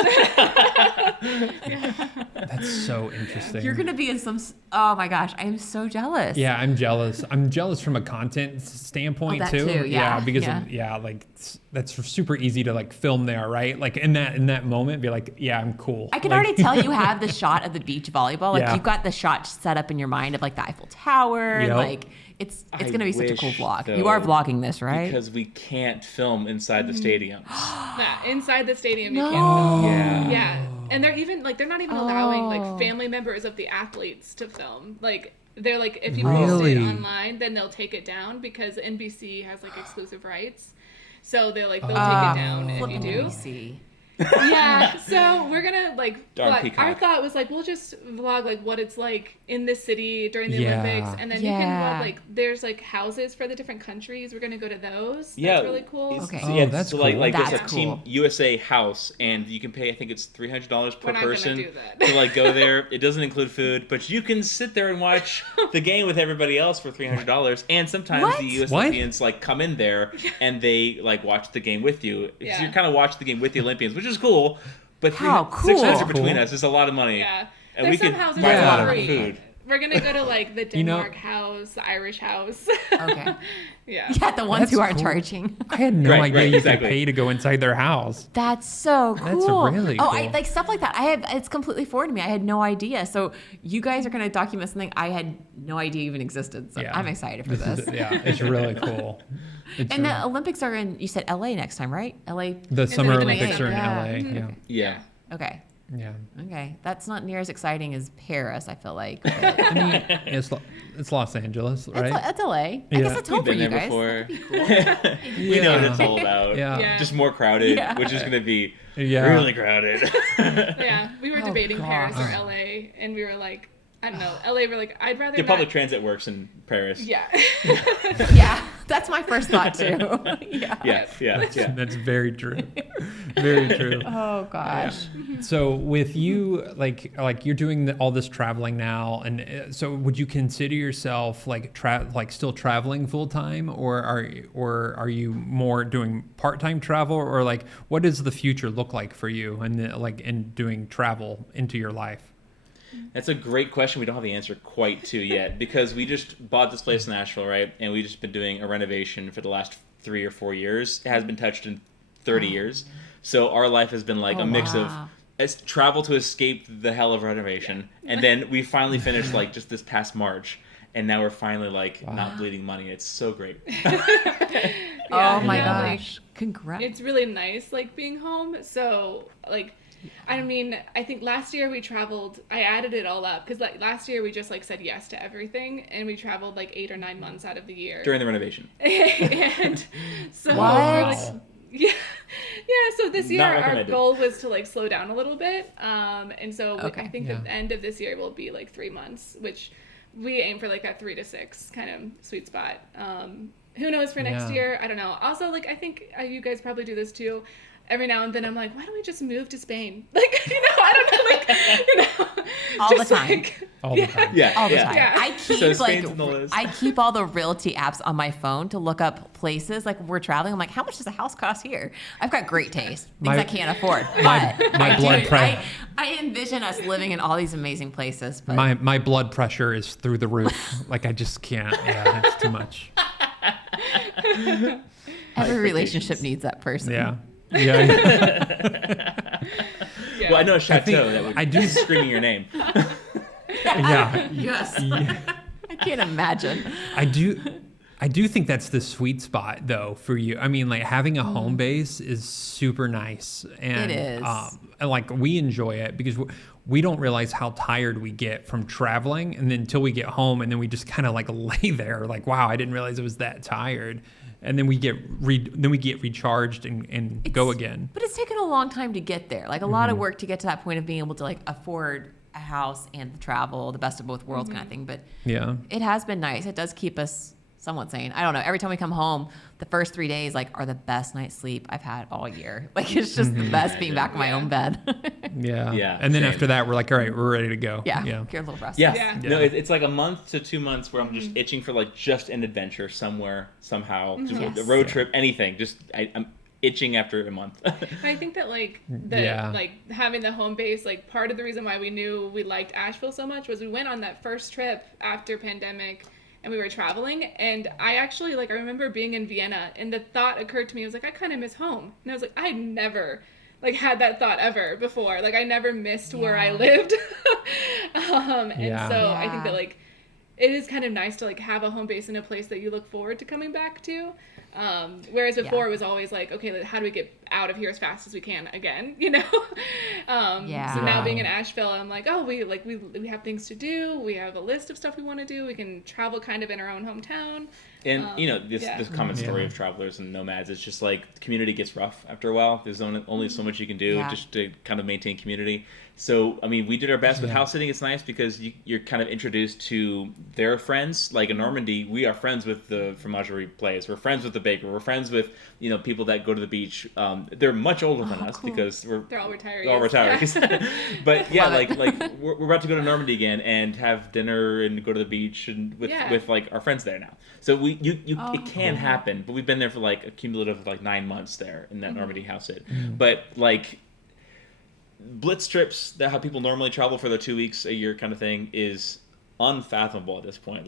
know. That's so interesting. You're going to be in some, oh my gosh, I am so jealous. Yeah, I'm jealous. I'm jealous from a content standpoint Oh, that too, yeah, because yeah. like that's super easy to like film there, right? Like in that moment, be like, yeah, I'm cool. I can Like- already tell you have the shot of the beach volleyball. Like Yeah. you've got the shot set up in your mind of like the Eiffel Tower. And Yep. like it's going to be such a cool wish, vlog. though, You are vlogging this, right? Because we can't film inside the stadiums. Yeah, inside the stadium you No. can't film. Yeah. Yeah, and they're not even allowing Oh. like family members of the athletes to film. Like they're like, if you Really? post it online, then they'll take it down because NBC has like exclusive rights. So they'll take it down if you Flipping do. NBC. Yeah, so we're gonna Darn vlog. Peacock. Our thought was like, we'll just vlog like what it's like in this city during the Yeah. Olympics, and then you can Yeah. vlog like there's like houses for the different countries. We're gonna go to those. Yeah, That's really cool. Okay. So, Oh, yeah, that's so like cool. there's a That's Team cool. USA house, and you can pay, I think it's $300 per We're not gonna person do that. to like go there. It doesn't include food, but you can sit there and watch the game with everybody else for $300. And sometimes What? the US What? Olympians like come in there and they like watch the game with you. So Yeah. you're kind of watching the game with the Olympians, which is cool. But How cool. $600 between Cool. us is a lot of money. Yeah. And There's we some could houses buy that a are lot of free. food. We're gonna go to like the You know- Denmark house, the Irish house. Okay. Yeah. Yeah, the ones That's who aren't cool. charging. I had no Right, idea right, you exactly. could pay to go inside their house. That's so That's cool. really Oh, cool. I like stuff like that. It's completely foreign to me. I had no idea. So you guys are going to document something I had no idea even existed. So Yeah. I'm excited for this. Yeah, it's really cool. It's And really- the Olympics are in, you said LA next time, right? LA. the Summer the Olympics are in yeah. LA. Mhm. Yeah. Okay. Yeah. Okay. That's not near as exciting as Paris, I feel like. But I mean, it's Los Angeles, right? It's LA. I Yeah. guess it's home We've for been you there guys. before. That'd be We know what Yeah. it's all about. Yeah. Yeah. Just more crowded, Yeah. which is going to be Yeah. really crowded. Yeah. We were Oh, debating Paris or gosh. LA, and we were like, I don't know. LA, we're like, I'd rather Your not. public transit works in Paris. Yeah. Yeah. That's my first thought, too. Yeah. Yeah. That's very true. Very true. Oh, gosh. So with you, like you're doing all this traveling now, and so would you consider yourself like still traveling full time, or are you more doing part time travel, or like what does the future look like for you, and like in doing travel into your life? That's a great question. We don't have the answer quite to yet because we just bought this place in Asheville, right? And we've just been doing a renovation for the last 3 or 4 years. It hasn't been touched in 30 years. So our life has been like Oh, a mix wow. of travel to escape the hell of renovation. And then we finally finished like just this past March. And now we're finally like not bleeding money. It's so great. Oh, my yeah, like, gosh. Congrats. it's really nice like being home. So like, I mean, I think last year we traveled, I added it all up because like last year we just like said yes to everything, and we traveled like 8 or 9 months out of the year. During the renovation. And so What? we're like, yeah, so this year Not our recommended. goal was to like slow down a little bit, and so Okay. I think Yeah. the end of this year will be like 3 months, which we aim for like that 3 to 6 kind of sweet spot. Who knows for next Yeah. year? I don't know. Also, like I think you guys probably do this too. Every now and then I'm like, why don't we just move to Spain? Like, I don't know, like, All the just, time. like, All the time. Yeah. all the yeah. time. Yeah. I keep So like Spain's on the list. I keep all the realty apps on my phone to look up places. Like when we're traveling, I'm like, how much does a house cost here? I've got great taste. Things My- I can't afford. my But I blood do- pressure. I envision us living in all these amazing places. But My blood pressure is through the roof. Like I just can't. Yeah, it's too much. every relationship needs that person. Yeah. Yeah. yeah. Well, I know a chateau that would I do- screaming your name. Yeah. Yes. Yeah. I can't imagine. I do think that's the sweet spot though for you. I mean, like having a home base is super nice, and It is. and, like we enjoy it because we don't realize how tired we get from traveling, and then until we get home, and then we just kind of like lay there, like wow, I didn't realize I was that tired, and then we get recharged and go again. But it's taken a long time to get there. Like a lot of work to get to that point of being able to like afford a house and travel, the best of both worlds kind of thing. But Yeah. it has been nice. It does keep us somewhat sane. I don't know. Every time we come home, the first 3 days like are the best night's sleep I've had all year. Like it's just the best being back in my own bed. Yeah. Yeah, And then same. after that, we're like, all right, we're ready to go. yeah. Yeah. You're a little restless. Yeah. Yeah. No, Yeah. it's like a month to 2 months where I'm just itching for like just an adventure somewhere, somehow, just Yes. a road trip, anything. Just I'm itching after a month. I think that like having the home base, like part of the reason why we knew we liked Asheville so much was we went on that first trip after pandemic and we were traveling, and I actually I remember being in Vienna and the thought occurred to me, I was like, I kind of miss home. And I was like, I never had that thought ever before. Like I never missed where I lived. I think that it is kind of nice to have a home base in a place that you look forward to coming back to. Whereas before it was always like, okay, how do we get out of here as fast as we can again, So now being in Asheville, I'm like, oh, we have things to do. We have a list of stuff we want to do. We can travel kind of in our own hometown. And this common story of travelers and nomads, it's just like the community gets rough after a while. There's only so much you can do just to kind of maintain community. So, I mean, we did our best with house sitting. It's nice because you're kind of introduced to their friends. Like in Normandy, we are friends with the fromagerie place. We're friends with the baker. We're friends with, people that go to the beach. They're much older than us because they're all retirees. All retirees. Yeah. But yeah, we're about to go to Normandy again and have dinner and go to the beach and with our friends there now. So it can happen, but we've been there for a cumulative 9 months there in that Normandy house sit. But blitz trips, that how people normally travel for their 2 weeks a year kind of thing, is unfathomable at this point.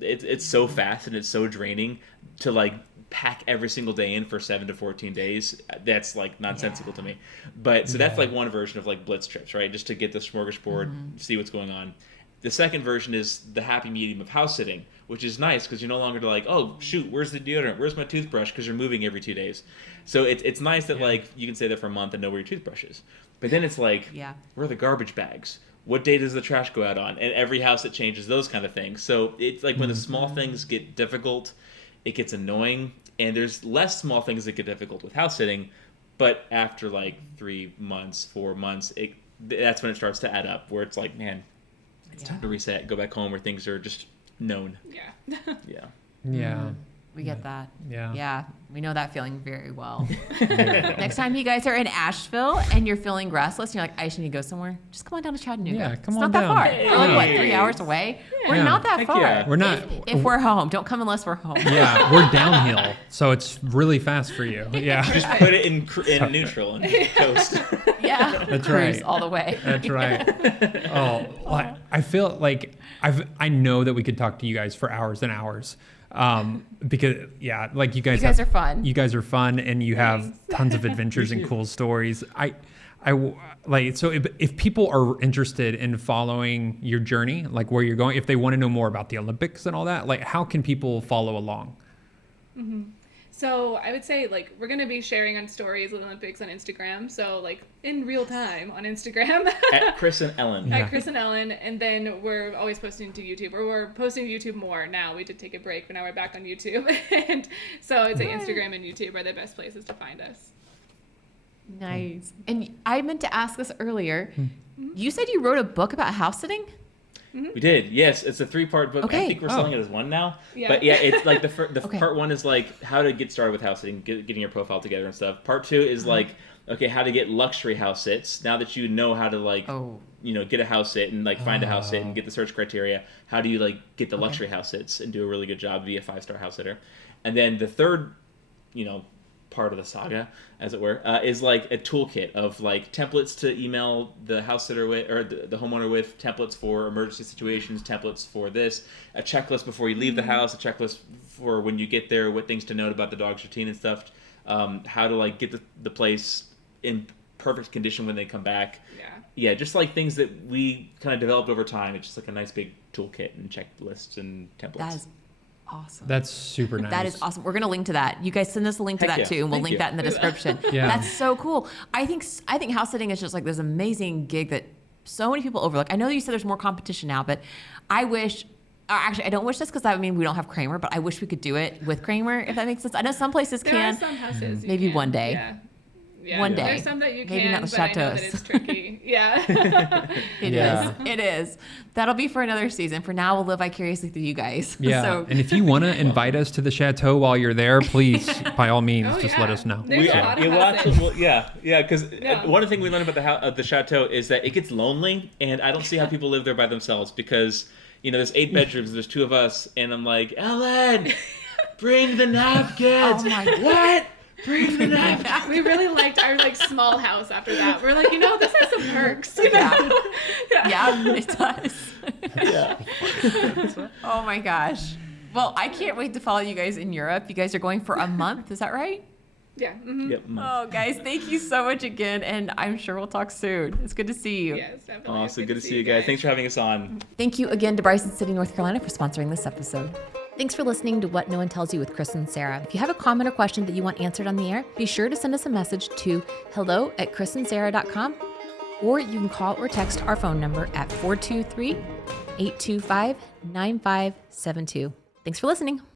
It's so fast and it's so draining to pack every single day in for 7 to 14 days. That's nonsensical to me. But so that's one version of blitz trips, right? Just to get the smorgasbord, see what's going on. The second version is the happy medium of house sitting, which is nice because you're no longer oh shoot, where's the deodorant? Where's my toothbrush? Because you're moving every 2 days. So it's nice that you can stay there for a month and know where your toothbrush is. But then it's where are the garbage bags? What day does the trash go out on? And every house it changes, those kind of things. So it's when the small things get difficult, it gets annoying. And there's less small things that get difficult with house sitting. But after 3 months, 4 months, that's when it starts to add up. Where it's man, it's time to reset, go back home where things are just known. Yeah. Yeah. We get that. Yeah. Yeah. We know that feeling very well. Next time you guys are in Asheville and you're feeling restless and you're like, I just need to go somewhere, just come on down to Chattanooga. Yeah, come it's on not down. that far. Hey. We're 3 hours away. We're not that far. Yeah. We're not. If we're home. Don't come unless we're home. Yeah, we're downhill, so it's really fast for you. Yeah. Just put it in neutral and coast. Yeah. That's Cruise right. all the way. That's right. I feel I know that we could talk to you guys for hours and hours. Because you guys are fun. You guys are fun, and you have tons of adventures and cool stories. So if people are interested in following your journey, where you're going, if they want to know more about the Olympics and all that, how can people follow along? Mm-hmm. So I would say we're going to be sharing on stories of the Olympics on Instagram. So in real time on Instagram. At Chris and Ellen. At Chris and Ellen. And then we're always posting to YouTube, or we're posting to YouTube more now. We did take a break, but now we're back on YouTube. And so I'd say Instagram and YouTube are the best places to find us. Nice. And I meant to ask this earlier. You said you wrote a book about house sitting? We did, yes. It's a 3-part book. Okay. I think we're selling it as one now. Yeah. But yeah, it's part 1 is how to get started with house sitting, getting your profile together and stuff. Part 2 is okay, how to get luxury house sits. Now that you know how to get a house sit and find a house sit and get the search criteria, how do you get the luxury house sits and do a really good job, be a 5-star house sitter? And then the third, part of the saga, as it were, is a toolkit of templates to email the house sitter with, or the homeowner with, templates for emergency situations, templates for this, a checklist before you leave the house, a checklist for when you get there, what things to note about the dog's routine and stuff, how to get the place in perfect condition when they come back. Yeah, just things that we kind of developed over time. It's just a nice big toolkit and checklists and templates. That is awesome. That's super nice. That is awesome. We're going to link to that. You guys send us a link to that too, and we'll link that in the description. Yeah. That's so cool. I think house sitting is just this amazing gig that so many people overlook. I know you said there's more competition now, but I wish, actually I don't wish this because we don't have Kramer, but I wish we could do it with Kramer, if that makes sense. I know some places There can. are some houses maybe can. one day. Yeah, one day. There's some that you Maybe can, not the but I know chateaus. that it's tricky. Yeah. It is. That'll be for another season. For now, we'll live vicariously through you guys. Yeah. So, and if you want to invite us to the chateau while you're there, please, by all means, just let us know. There's a lot of houses. Because one thing we learned about the chateau is that it gets lonely, and I don't see how people live there by themselves because, there's 8 bedrooms, there's 2 of us, and I'm like, Ellen, bring the napkins. Oh my God. What? We really liked our like small house after that. We're like, this has some perks. Yeah, it does. Yeah. Oh my gosh. Well, I can't wait to follow you guys in Europe. You guys are going for a month, is that right? Yeah. Mm-hmm. Yep. Oh, guys, thank you so much again, and I'm sure we'll talk soon. It's good to see you. Yes, definitely. Awesome. Good to see you guys. Thanks for having us on. Thank you again to Bryson City, North Carolina for sponsoring this episode. Thanks for listening to What No One Tells You with Chris and Sarah. If you have a comment or question that you want answered on the air, be sure to send us a message to hello@chrisandsarah.com, or you can call or text our phone number at 423-825-9572. Thanks for listening.